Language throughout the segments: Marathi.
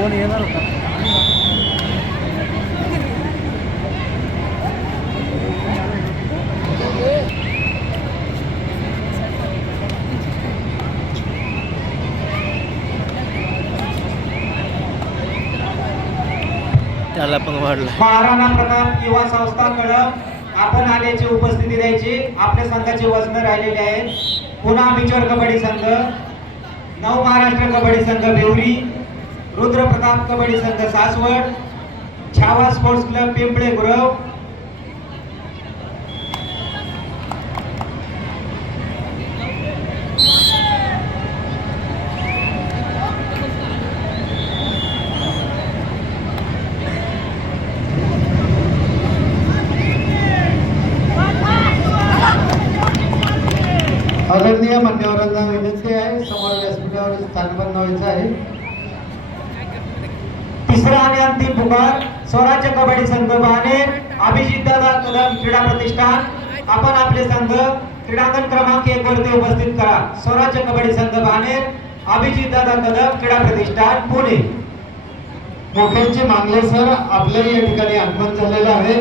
कोण येणार होता? त्याला पण वाढला. महाराणा प्रताप युवा संस्था कळम आपण आल्याची उपस्थिती द्यायची. आपल्या संघाचे वजन राहिलेले आहेत. पुन्हा बिचोर कबड्डी संघ, नव महाराष्ट्र कबड्डी संघ बेवरी, रुद्र प्रताप कबड्डी संघ सासवड, छावा स्पोर्ट्स क्लब पिंपळे गुरव, आदरणीय मान्यवरांना विनंती आहे, समोर व्यासपीठावर स्थानपन्न व्हायचं आहे. तिसरा आणि अंतिम पुकार स्वराज्य कबड्डी संघ बानेर, अभिजित दादा कदम क्रीडा प्रतिष्ठान. आपण आपले संघ क्रीडांगण क्रमांक 1 वरती उपस्थित करा. स्वराज्य कबड्डी संघ बानेर, अभिजित दादा कदम क्रीडा प्रतिष्ठान पुणे. मोठ्यांचे मांगले सर आपल्या या ठिकाणी आगमन झालेलं आहे.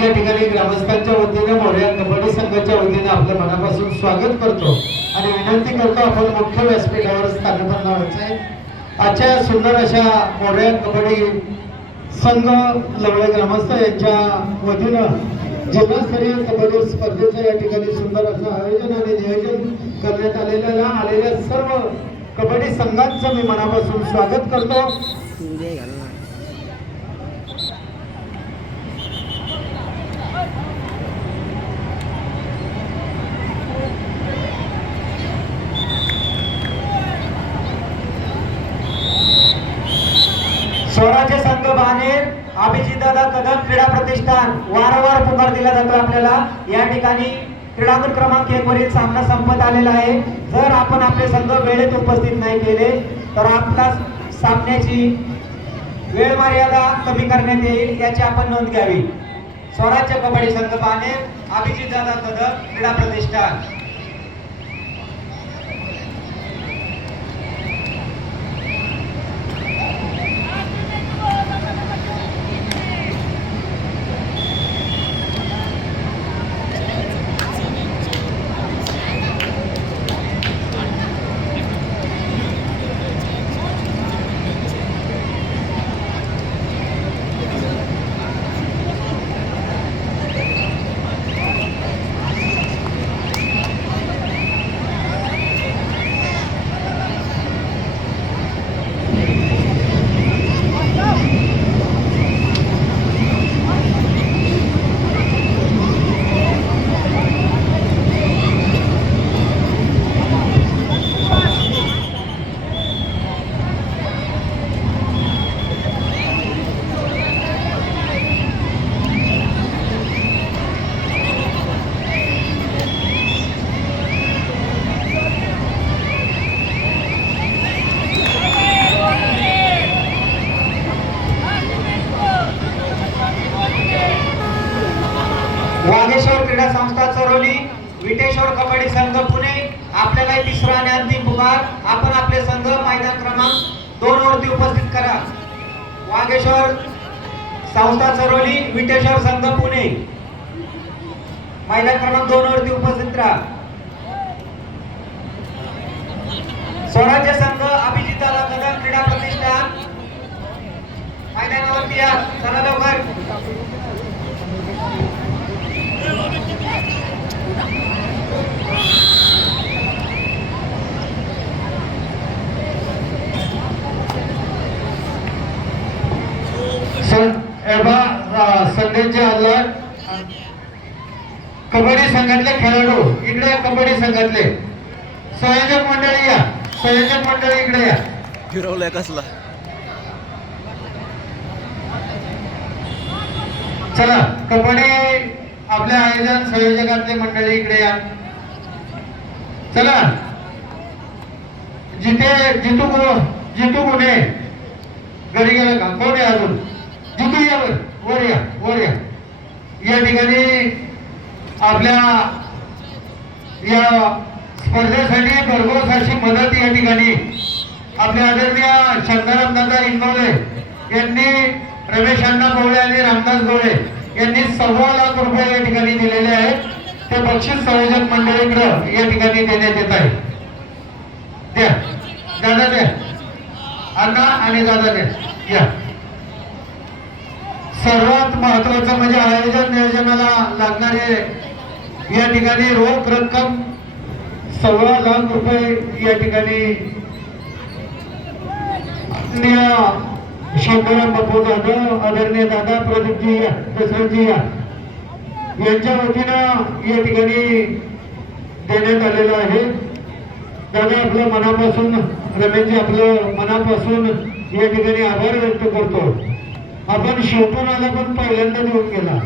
या ठिकाणी ग्रामस्थांच्या वतीने मोरया कबड्डी संघाच्या वतीने आपल्या मनापासून स्वागत करतो आणि विनंती करतो आपण मुख्य व्यासपीठावर स्थानपन्न व्हायचं आहे. आजच्या सुंदर अशा मोरया कबड्डी संघ लवळे ग्रामस्थ यांच्या वतीनं जिल्हास्तरीय कबड्डी स्पर्धेचं या ठिकाणी सुंदर असं आयोजन आणि नियोजन करण्यात आलेल्या सर्व कबड्डी संघांचं मी मनापासून स्वागत करतो. स्वराज्य संघ बानेर, अभिजितदादा कदम क्रीडा प्रतिष्ठान. वारंवार पुकार दिला जातो आपल्याला. या ठिकाणी क्रीडांगण क्रमांक 1 वरील सामना संपत आलेला आहे. जर आपण आपले संघ वेळेत उपस्थित नाही केले तर आपला सामन्याची वेळ मर्यादा कमी करण्यात येईल, याची आपण नोंद घ्यावी. स्वराज्य कबड्डी संघ बानेर, अभिजितदादा कदम क्रीडा प्रतिष्ठान. वागेश्वर क्रीडा संस्था चरोली, विटेश्वर कबड्डी संघ पुणे. आपल्याला तिसरा आणि अंतिम पुकार. आपण आपले संघ मैदान क्रमांक 2 वरती उपस्थित करा. वागेश्वर संस्था चरोली, विटेश्वर संघ पुणे. मैदान क्रमांक 2 वरती उपस्थित राहा. स्वराज्य संघ अभिजितदादा कदम क्रीडा प्रतिष्ठान मैदानावरती या. चला लवकर. संघाचे आदर कबड्डी संघातले खेळाडू इकडे या. कबड्डी संघातले संयोजक मंडळी या. संयोजक मंडळी इकडे या. फिरवलाय कसला? चला कबड्डी आपल्या आयोजन संयोजकातले मंडळी इकडे या. चला जितू कुठे घरी गेला का? कोण आहे अजून? जितू या वर या, वर या. या ठिकाणी आपल्या या स्पर्धेसाठी भरघोस अशी मदत या ठिकाणी आपले आदरणीय शांताराम दादा इंगोले यांनी रमेश अण्णा गवळे आणि रामदास गवळे यांनी 1.25 लाख रुपये या ठिकाणी दिलेले आहेत. ते बक्षीस संयोजक मंडळीकडे या ठिकाणी देण्यात येत आहे. द्या दादा द्या, अण्णा आणि दादा द्या. या सर्वात महत्वाचं म्हणजे आयोजन नियोजनाला लागणारे या ठिकाणी रोख रक्कम 1.25 लाख रुपये या ठिकाणी शांताराम बापू जाधव, आदरणीय दादा प्रदीपजी दशरथजी यांच्या वतीनं या ठिकाणी देण्यात आलेलं आहे. दादा आपलं मनापासून, रमेशजी आपलं मनापासून या ठिकाणी आभार व्यक्त करतो. आपण शेवटून आला पण पहिल्यांदा देऊन गेला.